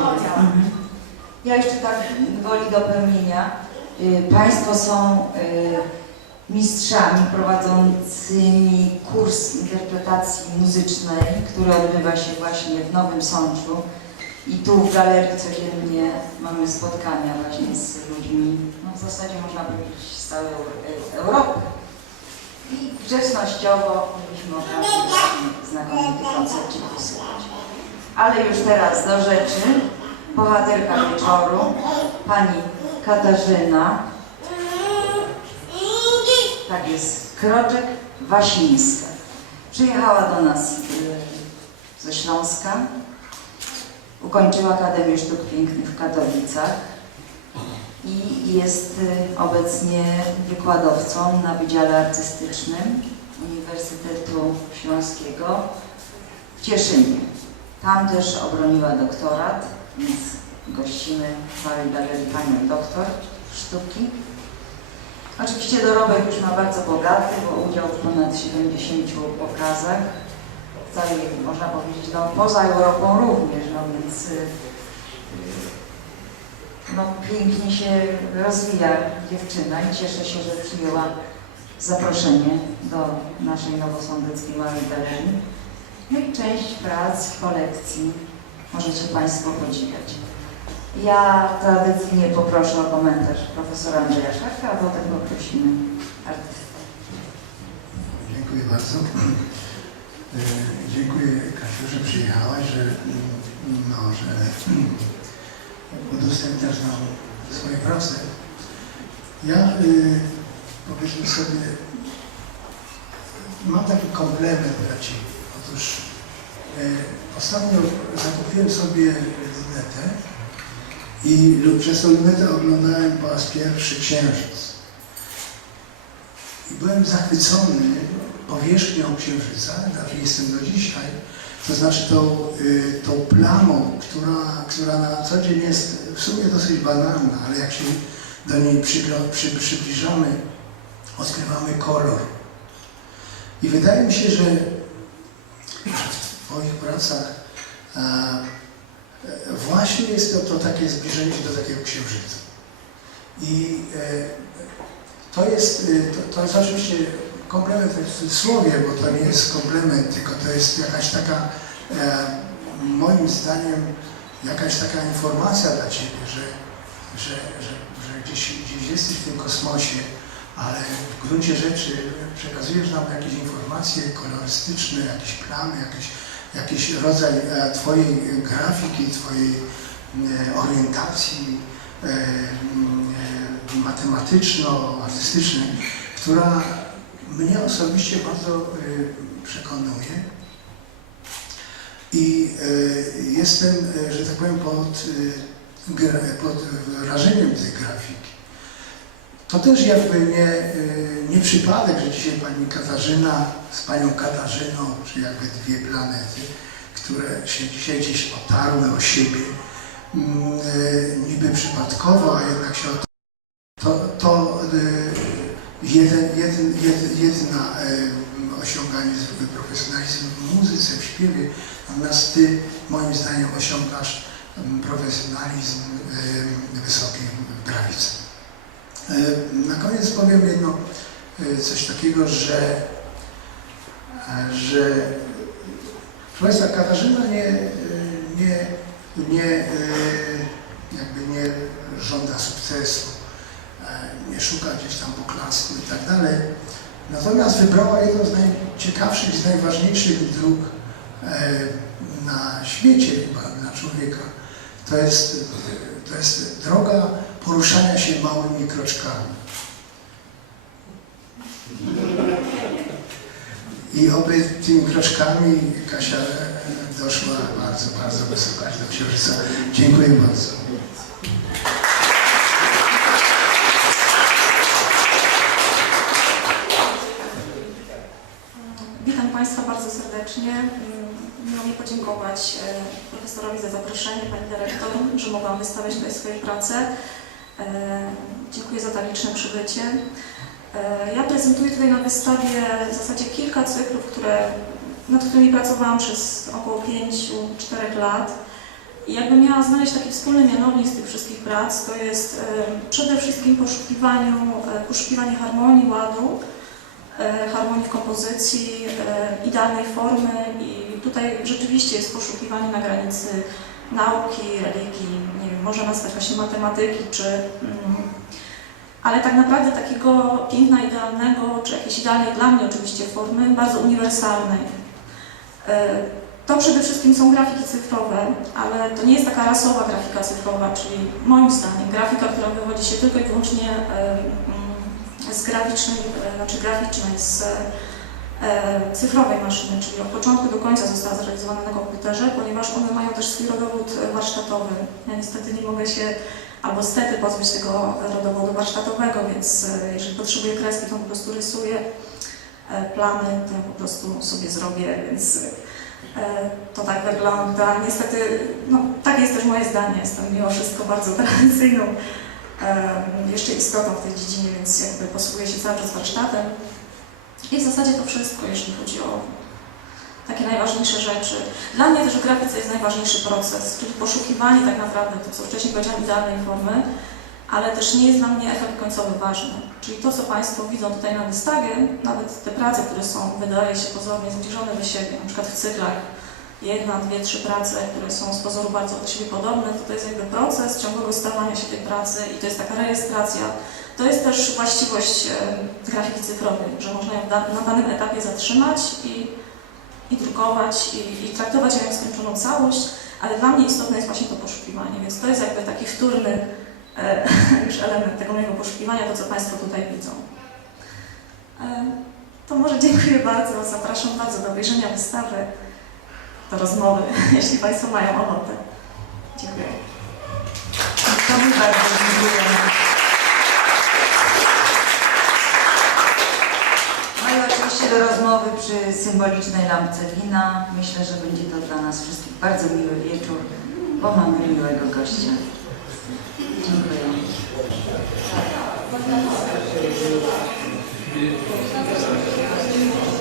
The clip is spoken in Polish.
Mhm. Ja jeszcze tak woli dopełnienia. Y, Państwo są y, mistrzami prowadzącymi kurs interpretacji muzycznej, który odbywa się właśnie w Nowym Sączu. I tu w galerii codziennie mamy spotkania właśnie z ludźmi, no w zasadzie można powiedzieć z całej Eu- Europy. I grzecznościowo okazję właśnie znakomity koncercik wysłuchać. Ale już teraz do rzeczy. Bohaterka wieczoru, pani Katarzyna, tak jest, Kroczek Wasińska. Przyjechała do nas y, ze Śląska, ukończyła Akademię Sztuk Pięknych w Katowicach i jest y, obecnie wykładowcą na Wydziale Artystycznym Uniwersytetu Śląskiego w Cieszynie. Tam też obroniła doktorat, więc gościmy całej galerii panią doktor sztuki. Oczywiście dorobek już ma bardzo bogaty, bo udział w ponad 70 pokazach w całej, można powiedzieć, no, poza Europą również, no więc y, no, pięknie się rozwija dziewczyna i cieszę się, że przyjęła zaproszenie do naszej nowosądeckiej Małej Galerii. No i część prac kolekcji możecie Państwo podziwiać. Ja tradycyjnie poproszę o komentarz profesora Andrzeja Szarka, a potem poprosimy artystę. Dziękuję bardzo. E, Dziękuję Kasiu, że przyjechałaś, że, no, że udostępniasz nam swoje prace. Ja y, powiedzmy sobie, mam taki komplement dla Ciebie. Otóż ostatnio zakupiłem sobie lunetę i przez tą lunetę oglądałem po raz pierwszy księżyc. I byłem zachwycony powierzchnią księżyca, znaczy jestem do dzisiaj, to znaczy tą, y, tą plamą, która, która na co dzień jest w sumie dosyć banalna, ale jak się do niej przybliżamy, odkrywamy kolor. I wydaje mi się, że w Twoich pracach e, właśnie jest to, to takie zbliżenie się do takiego księżyca. I e, to jest, y, to, to jest oczywiście komplement w cudzysłowie, bo to nie jest komplement, tylko to jest jakaś taka, e, moim zdaniem, jakaś taka informacja dla Ciebie, że, że, że, że gdzieś, gdzieś jesteś w tym kosmosie, ale w gruncie rzeczy przekazujesz nam jakieś informacje kolorystyczne, jakieś plamy, jakiś, jakiś rodzaj e, Twojej grafiki, Twojej e, orientacji e, matematyczno-artystycznej, która mnie osobiście bardzo przekonuje. I jestem, że tak powiem, pod, pod wrażeniem tej grafiki. To też jakby nie, e, nie przypadek, że dzisiaj pani Katarzyna z panią Katarzyną, czy jakby dwie planety, które się dzisiaj gdzieś otarły o siebie, mm, e, niby przypadkowo, a jednak się otarły. To, to e, jeden, jeden, jedna e, osiąganie zwykły profesjonalizm w muzyce, w śpiewie, natomiast ty moim zdaniem osiągasz mm, profesjonalizm wysoki w grafice. E, Na koniec powiem jedno coś takiego, że, że proszę Państwa, Katarzyna nie, e, nie, nie, e, jakby nie żąda sukcesu, nie szuka gdzieś tam poklasku i tak dalej. Natomiast wybrała jedną z najciekawszych, z najważniejszych dróg na świecie chyba dla człowieka. To jest, to jest droga poruszania się małymi kroczkami. I oby tymi kroczkami Kasia doszła bardzo, bardzo wysoko do księżyca. Dziękuję bardzo. Witam Państwa bardzo serdecznie. Mm, Miło mi podziękować e, profesorowi za zaproszenie, Pani Dyrektor, że mogłam wystawiać tutaj swoje prace. E, Dziękuję za tak liczne przybycie. E, Ja prezentuję tutaj na wystawie w zasadzie kilka cyklów, które, nad którymi pracowałam przez około 5-4 lat. I jakby miała znaleźć taki wspólny mianownik z tych wszystkich prac, to jest e, przede wszystkim poszukiwaniu, e, poszukiwanie harmonii, ładu, harmonii w kompozycji, idealnej formy i tutaj rzeczywiście jest poszukiwanie na granicy nauki, religii, nie wiem, można nazwać właśnie matematyki, czy... Ale tak naprawdę takiego piękna idealnego, czy jakiejś idealnej dla mnie oczywiście formy, bardzo uniwersalnej. E, To przede wszystkim są grafiki cyfrowe, ale to nie jest taka rasowa grafika cyfrowa, czyli moim zdaniem grafika, która wywodzi się tylko i wyłącznie e, mm, z graficznej, e, znaczy graficznej, z cyfrowej maszyny, czyli od początku do końca została zrealizowana na komputerze, ponieważ one mają też swój rodowód e, warsztatowy. Ja niestety nie mogę się, albo stety pozbyć tego rodowodu warsztatowego, więc e, jeżeli potrzebuję kreski, to po prostu rysuję e, plany, to ja po prostu sobie zrobię, więc e, to tak wygląda. Niestety, no tak jest też moje zdanie, jestem mimo wszystko bardzo tradycyjną e, jeszcze istotą w tej dziedzinie, więc jakby posługuję się cały czas warsztatem. I w zasadzie to wszystko, jeśli chodzi o takie najważniejsze rzeczy. Dla mnie też w grafice jest najważniejszy proces, czyli poszukiwanie tak naprawdę, to co wcześniej powiedziałam, idealnej formy, ale też nie jest dla mnie efekt końcowy ważny. Czyli to, co Państwo widzą tutaj na wystawie, nawet te prace, które są, wydaje się pozornie zbliżone do siebie, na przykład w cyklach, jedna, dwie, trzy prace, które są z pozoru bardzo do siebie podobne, to, to jest jakby proces ciągłego stawania się tej pracy i to jest taka rejestracja. To jest też właściwość e, grafiki cyfrowej, że można ją na danym etapie zatrzymać i, i drukować i, i traktować ją jak skończoną całość, ale dla mnie istotne jest właśnie to poszukiwanie, więc to jest jakby taki wtórny e, już element tego mojego poszukiwania, to co Państwo tutaj widzą. E, to może dziękuję bardzo, zapraszam bardzo do obejrzenia wystawy, do rozmowy, jeśli Państwo mają ochotę. Dziękuję. To my bardzo dziękujemy. No rozmowy przy symbolicznej lampce wina. Myślę, że będzie to dla nas wszystkich bardzo miły wieczór, bo mamy miłego gościa. Dziękuję. To